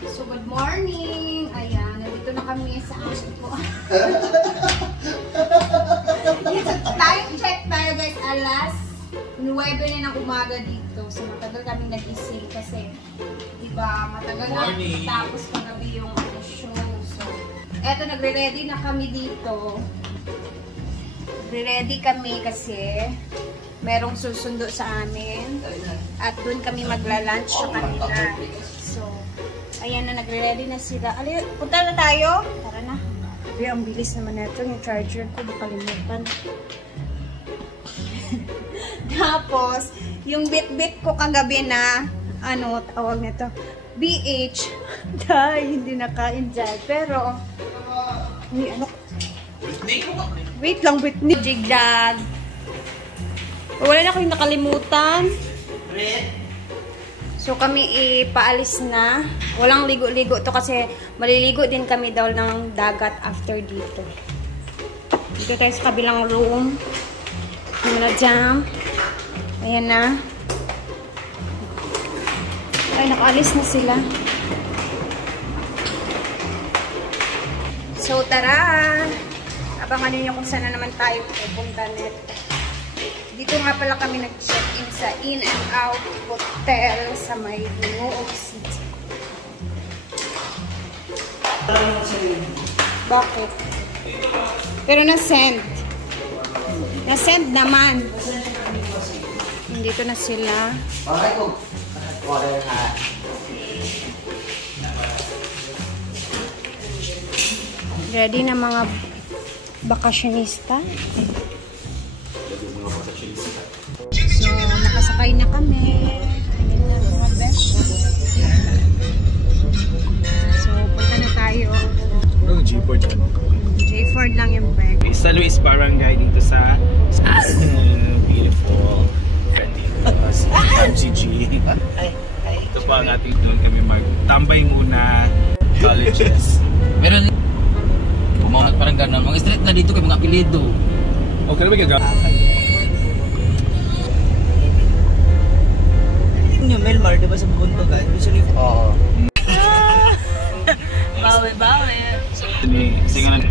So, good morning! Ayan, nandito na kami sa aso ko. Time check tayo guys, alas 9 na ng umaga dito. So, matagal kami nag-isip kasi, diba, matagal na tapos pagabi yung show. So, eto, nagre-ready na kami dito. Nagre-ready kami kasi merong susundo sa amin. At doon kami magla-lunch sa kanila. So, ayan na, nagre-ready na sila. Alay, punta na tayo? Tara na. Ay, ang bilis naman ito. Yung charger ko, nakalimutan. Tapos, yung bit-bit ko kagabi na, ano, tawag nito, BH. Dahil, hindi nakain dyan. Pero, ano? Wait lang, Whitney. Jigdag. Wala na kayong nakalimutan. So kami ipaalis na. Walang ligo-ligo to kasi maliligo din kami daw ng dagat after dito. Dito tayo sa kabilang room. Yung na jam. Ayan na. Ay, nakaalis na sila. So tara! Abangan niyo kung saan na naman tayo pupunta neto. Dito nga pala kami nag-check-in sa In and Out Hotel sa may Baguio City. Bakit? Pero na-send. Na-send naman. Dito na sila. Ready na mga bakasyonista. So, nakasakay na kami. Ayan na mga besh. So, punta na tayo. Ano J-Ford yan? J-Ford lang yung bag. Sa Luis Barangay dito sa beautiful MCG. Ito po ang ating doon kami magtambay muna colleges. Meron mga parang gano'n. Mga street na dito kay mga apelido. Okay na ba gagawin? Yung Melmar, diba sa Buntogan? Oo. Bawi-bawi. Sige na.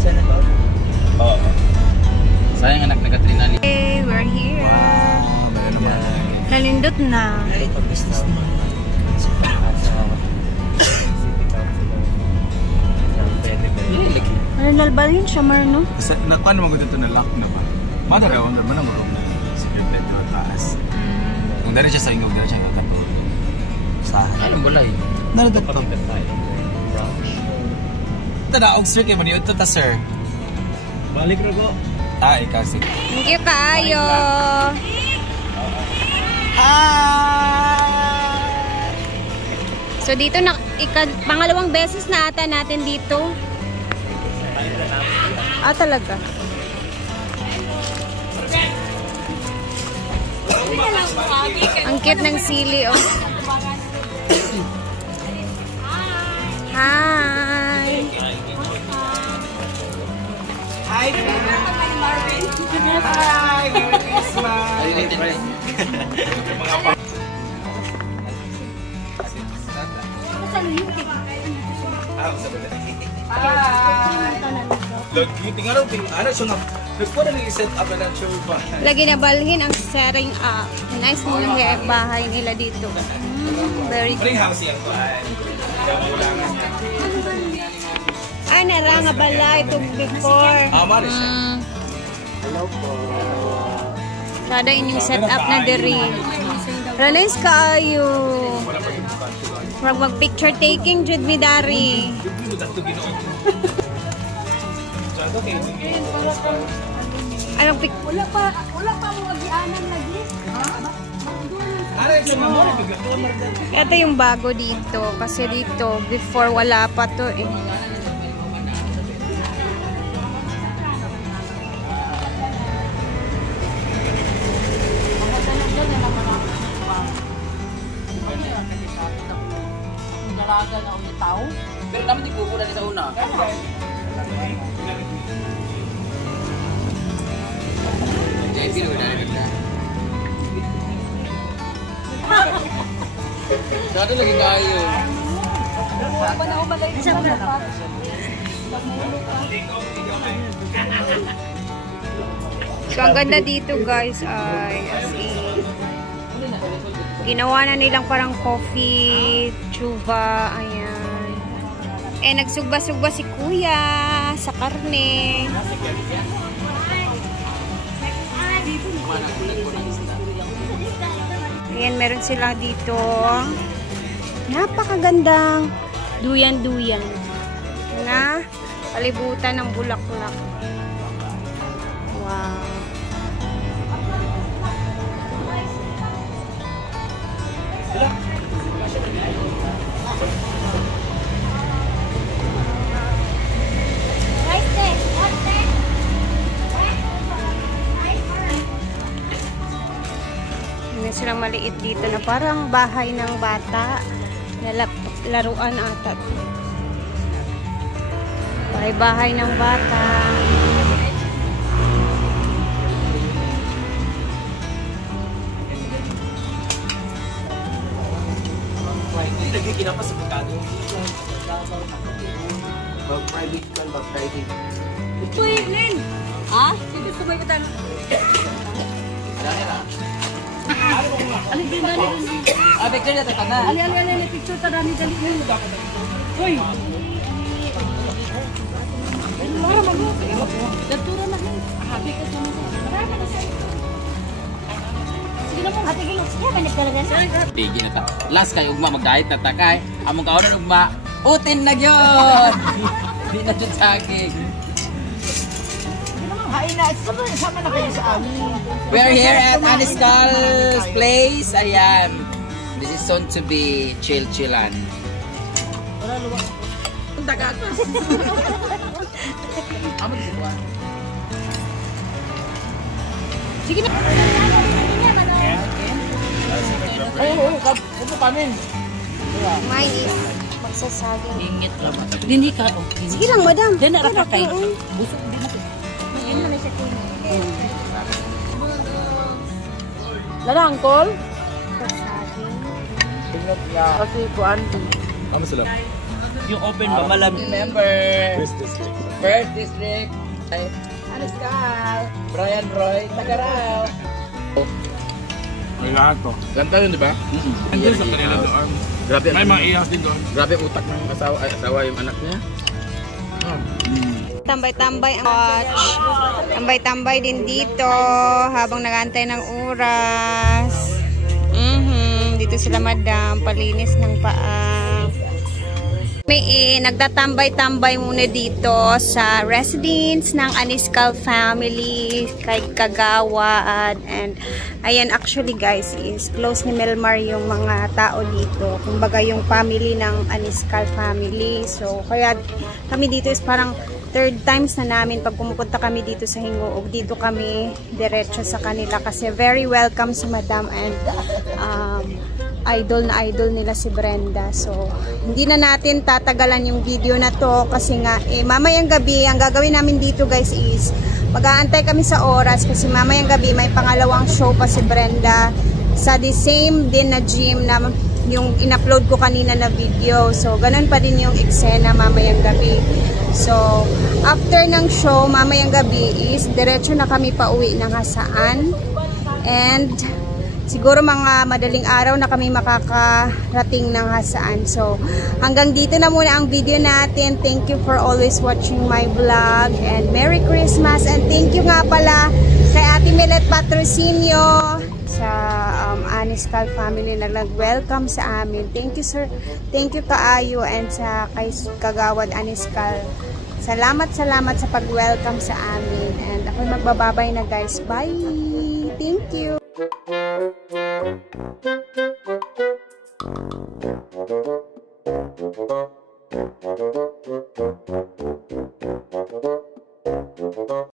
Sana ba? Oo. Sayang anak na Katrina. Hey, we're here. Wow, meron naman. Nalindot na. Ay, pag-business na. Ano nalbalhin siya, Marno? Paano mo ito na lock na ba? Mata ka, wala mo na marong na secret ito taas. Kung dahil siya sa ingog, dahil siya kakatulog. Sa Anong bulay? naradot to. Tadaog sir, kayo maniyo ito ta sir. Balik na ko. Ikaw sige. Thank you, Kayo. So dito na pangalawang beses na ata natin dito. Talaga. Ang cute ng sili, oh. Hi. Hi, Marvin. Hi, Merry Christmas. Tingnan natin, ano siya nga, nagpuna nang i-set up na show ba? Lagi na balhin ang setting up. Nice mo yung bahay nila dito. Very good. Maring house yan ko ay. Nara nga balay ito before. Mari siya. Hello po. Kada inyong set up na diri. Nice kaayo. Mag-picture taking jud mi dari. Anong pic? Wala pa mo agianan lagi. Ito yung bago dito kasi dito before wala pa to eh. Dalaga na umitaw. Pero naman di kukuha na sa una. Sige, wala na. Dati lagi kayo. So, ang ganda dito guys ay as in, ginawa na nilang parang coffee, chuva, ayan. Eh, nagsugba-sugba si kuya sa karne. Ayan, meron sila dito. Napakagandang duyan-duyan na palibutan ng bulaklak. Wow. May silang maliit dito na parang bahay ng bata. Laruan ata. Bahay-bahay ng bata. Lagi kinapa sa pagkado. Mag-private ka, mag-private. Uy, Lynn! Ha? Sino sabay ka tayo? Picture na tayo na. Ali, picture ta dami dali. Uy! Mara mago. Datura na. Happy ka sa mga. Sige na mo, hati kayo. Sige, balik talaga. Bigi na ta. Last kayo ugma mag-diet na takay. Among kaunan ugma. Utin na yun! Di na dyan saging. Sama na kayo sa amin. We are here at Aniscal's place. Ayan. This is soon to be chill-chillan. Sige na. Oo, kupo kami. Mine is magsasaging. Ingit lang. Dini ka. Sige lang, madam. Dini ra ka kay. Busog din ako. Ayan na siya kung. Lala angkol. Magsasaging. Kasi kuan. Ano sila? Yung open ba malam? Remember. First district. First District. Aniscal. Brian Roy. Tagaraw. May lahat to. Ganda yun, di ba? Andun sa kanila doon. Grabe. May mga ihas din doon. Grabe utak ng asawa yung anak niya. Tambay-tambay ang watch. Tambay-tambay din dito habang nag-aantay ng oras. Dito sila madam, palinis ng paa. May nagtatambay-tambay muna dito sa residence ng Aniscal family kay Kagawad. And ayan, actually guys, is close ni Melmar yung mga tao dito. Kumbaga yung family ng Aniscal family. So kaya kami dito is parang third times na namin pag pumupunta kami dito sa Hingoog. Dito kami diretso sa kanila kasi very welcome si madam and idol na idol nila si Brenda. So, hindi na natin tatagalan yung video na to kasi nga, mamayang gabi, ang gagawin namin dito guys is mag-aantay kami sa oras kasi mamayang gabi may pangalawang show pa si Brenda sa the same din na gym na yung in-upload ko kanina na video. So, ganun pa din yung eksena mamayang gabi. So, after ng show, mamayang gabi is diretso na kami pa uwi ng Hasaan. And siguro mga madaling araw na kami makakarating ng Hasaan. So, hanggang dito na muna ang video natin. Thank you for always watching my vlog. And Merry Christmas. And thank you nga pala kay Ate Milet Patrocinio sa Aniscal family na nag-welcome sa amin. Thank you sir. Thank you kaayo and sa kay Kagawad Aniscal. Salamat sa pag-welcome sa amin. And ako'y magbababay na guys. Bye! Thank you!